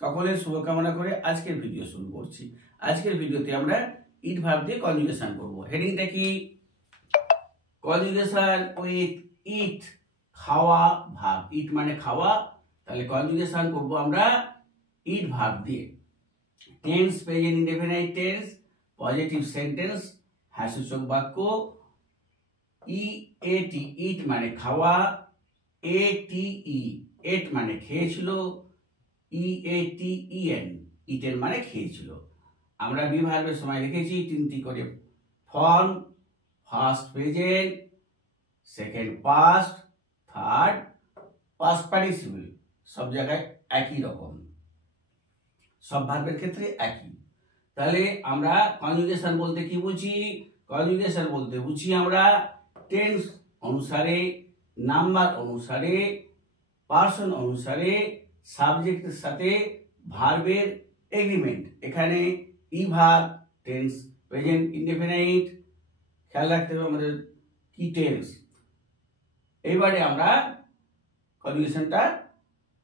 সকলের শুভকামনা করে আজকের ভিডিও শুরু করছি। আজকের ভিডিওতে আমরা ইট ভার্ব দিয়ে কনজুগেশন করব। হেডিংটা কি? কনজুগেশন উইথ ইট, খাওয়া ভার্ব। ইট মানে খাওয়া, তাহলে কনজুগেশন করব আমরা ইট ভার্ব দিয়ে। Tense, present indefinite tense, positive sentence, হ্যাঁসূচক বাক্য। ইএটি ইট মানে খাওয়া, এটিই এট মানে খেয়েছিল, ইএটিইএন ইটেন মানে খেয়েছিল। আমরা বি ভার্বের সময় লিখেছি তিনটি করে form, first present, second past, third past participle. সব জায়গায় একই রকম, সব ভার্বের ক্ষেত্রে একই। তাহলে আমরা কনজুগেশন বলতে কি বুঝি? কনজুগেশন বলতে বুঝি আমরা টেন্স অনুসারে, নাম্বার অনুসারে, পার্সন অনুসারে, সাবজেক্টের সাথে ভার্বের এগ্রিমেন্ট। এখানে ই ভার্ব, টেন্স প্রেজেন্ট ইনডেফিনাইট, খেয়াল রাখতে হবে আমাদের কি টেন্স। এইবারে আমরা কনজুগেশনটা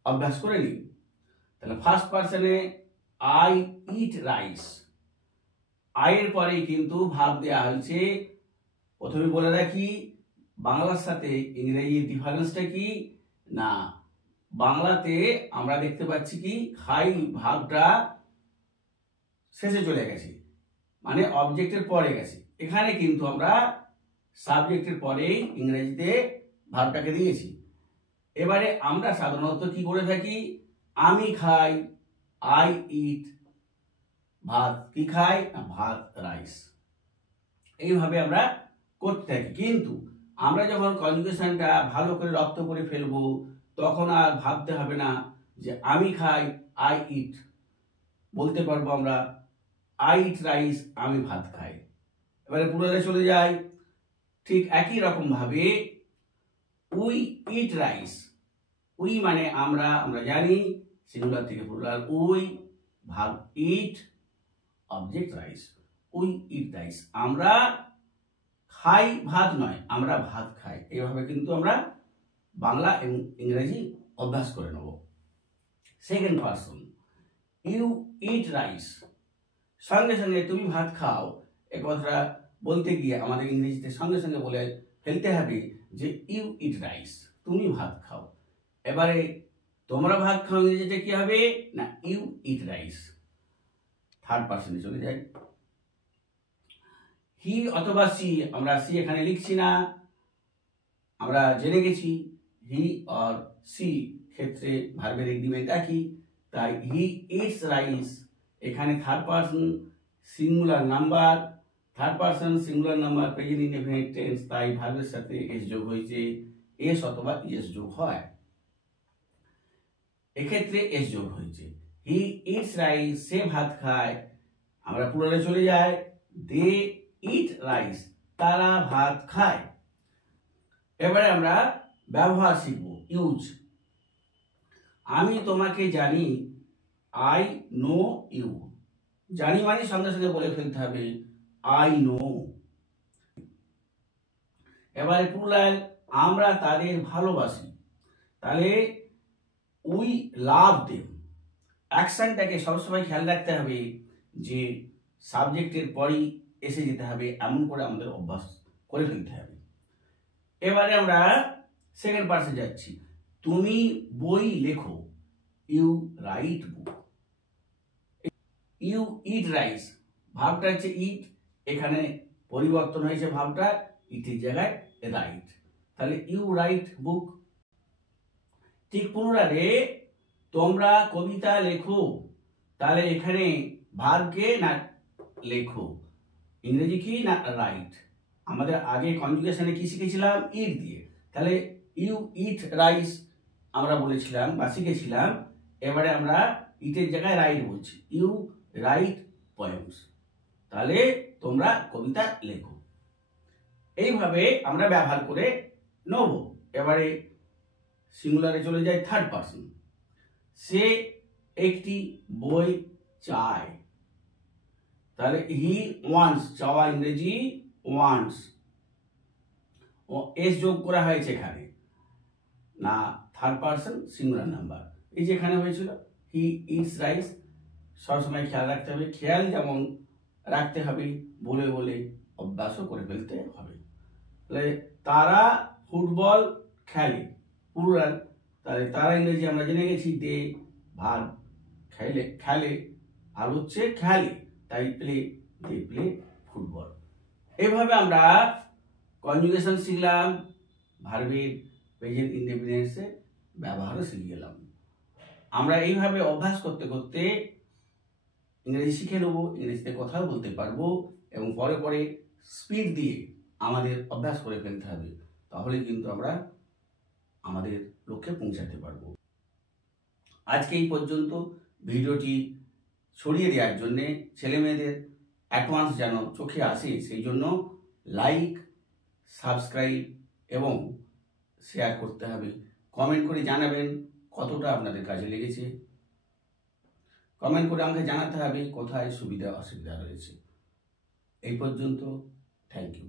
অভ্যাস করে নিই। তাহলে ফার্স্ট পার্সনে আই ইট রাইস, আয়ের পরেই কিন্তু ভার্ব দেওয়া হয়েছে। প্রথমে বলে রাখি বাংলার সাথে ইংরেজির ডিফারেন্সটা কি না, বাংলাতে আমরা দেখতে পাচ্ছি কি খাই ভার্বটা শেষে চলে গেছে, মানে অবজেক্টের পরে গেছে। এখানে কিন্তু আমরা সাবজেক্টের পরেই ইংরেজিতে ভার্বটাকে দিয়েছি। এবারে আমরা সাধারণত কি করে থাকি, আমি খাই, আই ইট, ভাত কি খাই না ভাত রাইস, এইভাবে আমরা করতে থাকি। কিন্তু আমরা যখন কনজুগেশনটা ভালো করে রপ্ত করে ফেলবো তখন আর ভাবতে হবে না যে আমি খাই, আই ইট। বলতে পারবো আমরা আই ইট রাইস, আমি ভাত খাই। এবারে পুরোটা চলে যাই ঠিক একই রকম ভাবে উই ইট রাইস। উই মানে আমরা, আমরা জানি সিঙ্গুলার থেকে plural we, verb it, object rice. We eat rice, আমরা খাই ভাত নয়, আমরা ভাত খাই। এইভাবে কিন্তু আমরা বাংলা এবং ইংরেজি অভ্যাস করে নেব। Second person you eat rice, সঙ্গে সঙ্গে তুমি ভাত খাও। এ কথাটা বলতে গিয়ে আমাদের ইংরেজিতে সঙ্গে সঙ্গে বলে ফেলতে হবে যে ইউ ইট রাইস, তুমি ভাত খাও। এবারে তোমরা ভাত খাও ইংরেজিতে কি হবে না ইউ ইট রাইস। থার্ড পার্সনে চলে যাই, হি অথবা সি, আমরা সি এখানে লিখছি না, আমরা জেনে গেছি হি আর সি ক্ষেত্রে ভার্বের এগ্রিমেন্ট একই। তাই হি ইটস রাইস, এখানে third person singular number, third person singular number present indefinite tense, তাই ভার্বের সাথে এস যোগ হয়েছে। এস অথবা ইএস যোগ হয়, এক্ষেত্রে এস যোগ হয়েছে। হি ইটস রাইস, সে ভাত খায়। আমরা পুরোটা চলে যাই, দে ইট রাইস, তারা ভাত খায়। এবারে আমরা ব্যবহার শিখব, ইউজ। আমি তোমাকে জানি, আই নো ইউ। জানি মানে সঙ্গে সঙ্গে বলে ফেলতে হবে আই নো। এবারে প্লুরাল, আমরা তাদের ভালোবাসি। তাহলে উই লাভ দেম। অ্যাকশনটাকে সবসময় খেয়াল রাখতে হবে যে সাবজেক্টের পরেই এসে যেতে হবে, এমন করে আমাদের অভ্যাস করে ফেলতে হবে। এবারে আমরা সেকেন্ড পার্সে যাচ্ছি, তুমি বই লেখো, you write book. You eat rice, ভাবটা হচ্ছে ইট, এখানে পরিবর্তন হয়েছে ভাবটা, ইটের জায়গায় রাইট। তাহলে ইউ রাইট বুক। ঠিক পুনরায় তোমরা কবিতা লেখো, তাহলে এখানে ভার্বকে না লেখো, ইংরেজি কি না রাইট। আমাদের আগে কনজুগেশনে কি শিখেছিলাম ইট দিয়ে, তাহলে ইউ ইট রাইস আমরা বলেছিলাম বা শিখেছিলাম। এবারে আমরা ইটের জায়গায় রাইট বলছি, ইউ রাইট পোয়েমস, তাহলে তোমরা কবিতা লেখো। এইভাবে আমরা ব্যবহার করে নেব। এবারে সিঙ্গুলারে চলে যায়, থার্ড পার্সন, সে একটি বই চায়। তাহলে হি ওয়ান্টস, চাওয়া ইংরেজি ওয়ান্টস, এস যোগ করা হয়েছে এখানে না, থার্ড পার্সন সিঙ্গুলার নাম্বার, এই যে এখানে হয়েছিল হি ইটস রাইস। সবসময় খেয়াল রাখতে হবে, খেয়াল যেমন রাখতে হবে বলে বলে অভ্যাসও করে ফেলতে হবে। তাহলে তারা ফুটবল খেলে, প্লুরাল। তাহলে তারা ইংরেজি আমরা জেনে গেছি দে ভার্ব, খেলে খেলে, আর হচ্ছে খেলে, তাই প্লে, দে প্লে ফুটবল। এভাবে আমরা কনজুগেশন শিখলাম, ভার্বের প্রেজেন্ট ইনডেফিনিটসে ব্যবহারও শিখে গেলাম। আমরা এইভাবে অভ্যাস করতে করতে ইংরেজি শিখে নেবো, ইংরেজিতে কথাও বলতে পারবো, এবং পরে পরে স্পিড দিয়ে আমাদের অভ্যাস করে ফেলতে হবে। তাহলে কিন্তু আমরা আমাদের লক্ষ্যে পৌঁছাতে পারবো। আজকে এই পর্যন্ত। ভিডিওটি ছড়িয়ে দেওয়ার জন্যে, ছেলে মেয়েদের অ্যাডভান্স যেন চোখে আসে সেই জন্য লাইক, সাবস্ক্রাইব এবং শেয়ার করতে হবে। কমেন্ট করে জানাবেন কতটা আপনাদের কাজে লেগেছে। কমেন্ট করে আমাকে জানাতে হবে কোথায় সুবিধা অসুবিধা রয়েছে। এই পর্যন্ত, থ্যাংক ইউ।